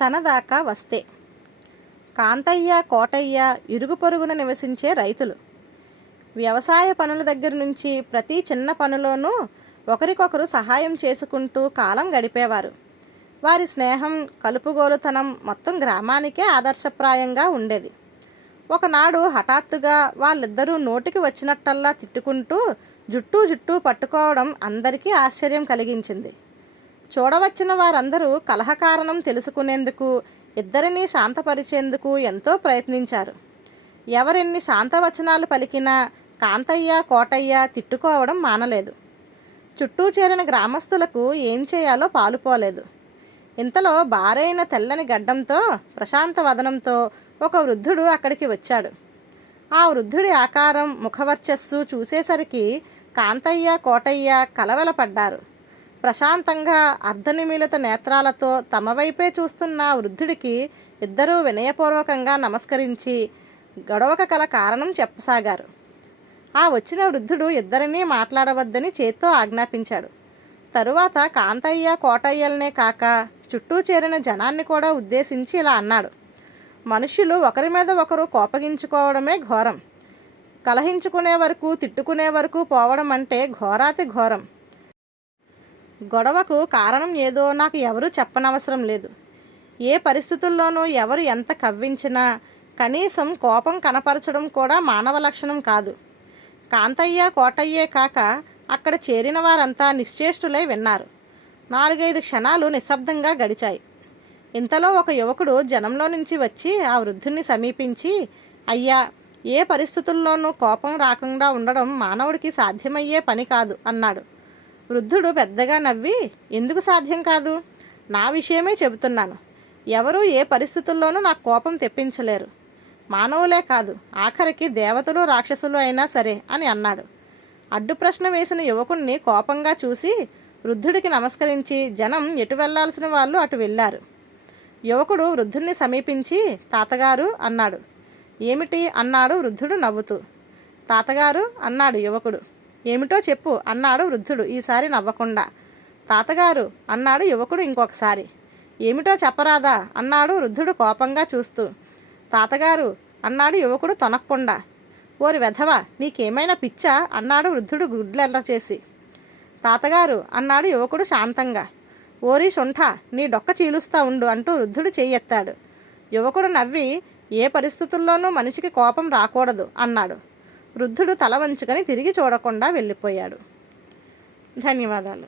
తన దాకా వస్తే. కాంతయ్య, కోటయ్య ఇరుగు పొరుగున నివసించే రైతులు. వ్యవసాయ పనుల దగ్గర నుంచి ప్రతి చిన్న పనిలోనూ ఒకరికొకరు సహాయం చేసుకుంటూ కాలం గడిపేవారు. వారి స్నేహం, కలుపుగోలుతనం మొత్తం గ్రామానికే ఆదర్శప్రాయంగా ఉండేది. ఒకనాడు హఠాత్తుగా వాళ్ళిద్దరూ నోటికి వచ్చినట్టల్లా తిట్టుకుంటూ జుట్టు పట్టుకోవడం అందరికీ ఆశ్చర్యం కలిగించింది. చూడవచ్చిన వారందరూ కలహ కారణం తెలుసుకునేందుకు, ఇద్దరినీ శాంతపరిచేందుకు ఎంతో ప్రయత్నించారు. ఎవరెన్ని శాంతవచనాలు పలికినా కాంతయ్య, కోటయ్య తిట్టుకోవడం మానలేదు. చుట్టూ చేరిన గ్రామస్తులకు ఏం చేయాలో పాలుపోలేదు. ఇంతలో బారైన తెల్లని గడ్డంతో, ప్రశాంత వదనంతో ఒక వృద్ధుడు అక్కడికి వచ్చాడు. ఆ వృద్ధుడి ఆకారం, ముఖవర్చస్సు చూసేసరికి కాంతయ్య, కోటయ్య కలవలపడ్డారు. ప్రశాంతంగా అర్ధనిమీలిత నేత్రాలతో తమ వైపే చూస్తున్న వృద్ధుడికి ఇద్దరూ వినయపూర్వకంగా నమస్కరించి గొడవకు గల కారణం చెప్పసాగారు. ఆ వచ్చిన వృద్ధుడు ఇద్దరినీ మాట్లాడవద్దని చేత్తో ఆజ్ఞాపించాడు. తరువాత కాంతయ్య, కోటయ్యలనే కాక చుట్టూ చేరిన జనాన్ని కూడా ఉద్దేశించి ఇలా అన్నాడు: మనుషులు ఒకరి మీద ఒకరు కోపగించుకోవడమే ఘోరం. కలహించుకునే వరకు, తిట్టుకునే వరకు పోవడం అంటే ఘోరాతి ఘోరం. గొడవకు కారణం ఏదో నాకు ఎవరూ చెప్పనవసరం లేదు. ఏ పరిస్థితుల్లోనూ ఎవరు ఎంత కవ్వించినా కనీసం కోపం కనపరచడం కూడా మానవ లక్షణం కాదు. కాంతయ్య, కోటయ్యే కాక అక్కడ చేరిన వారంతా నిశ్చేష్టులై విన్నారు. 4-5 క్షణాలు నిశ్శబ్దంగా గడిచాయి. ఇంతలో ఒక యువకుడు జనంలో నుంచి వచ్చి ఆ వృద్ధుణ్ణి సమీపించి, అయ్యా, ఏ పరిస్థితుల్లోనూ కోపం రాకుండా ఉండడం మానవుడికి సాధ్యమయ్యే పని కాదు అన్నాడు. వృద్ధుడు పెద్దగా నవ్వి, ఎందుకు సాధ్యం కాదు? నా విషయమే చెబుతున్నాను. ఎవరూ ఏ పరిస్థితుల్లోనూ నాకు కోపం తెప్పించలేరు. మానవులే కాదు, ఆఖరికి దేవతలు, రాక్షసులు అయినా సరే అని అన్నాడు. అడ్డు ప్రశ్న వేసిన యువకుణ్ణి కోపంగా చూసి వృద్ధుడికి నమస్కరించి జనం ఎటు వెళ్లాల్సిన వాళ్ళు అటు వెళ్ళారు. యువకుడు వృద్ధుణ్ణి సమీపించి, తాతగారు అన్నాడు. ఏమిటి అన్నాడు వృద్ధుడు నవ్వుతూ. తాతగారు అన్నాడు యువకుడు. ఏమిటో చెప్పు అన్నాడు వృద్ధుడు ఈసారి నవ్వకుండా. తాతగారు అన్నాడు యువకుడు ఇంకొకసారి. ఏమిటో చెప్పరాదా అన్నాడు వృద్ధుడు కోపంగా చూస్తూ. తాతగారు అన్నాడు యువకుడు తొనక్కుండా. ఓరి వెధవ, నీకేమైనా పిచ్చా అన్నాడు వృద్ధుడు గుడ్లెర్ర చేసి. తాతగారు అన్నాడు యువకుడు శాంతంగా. ఓరి శుంఠ, నీ డొక్క చీలుస్తా ఉండు అంటూ వృద్ధుడు చెయ్యెత్తాడు. యువకుడు నవ్వి, ఏ పరిస్థితుల్లోనూ మనిషికి కోపం రాకూడదు అన్నాడు. వృద్ధుడు తల వంచుకొని తిరిగి చూడకుండా వెళ్ళిపోయాడు. ధన్యవాదాలు.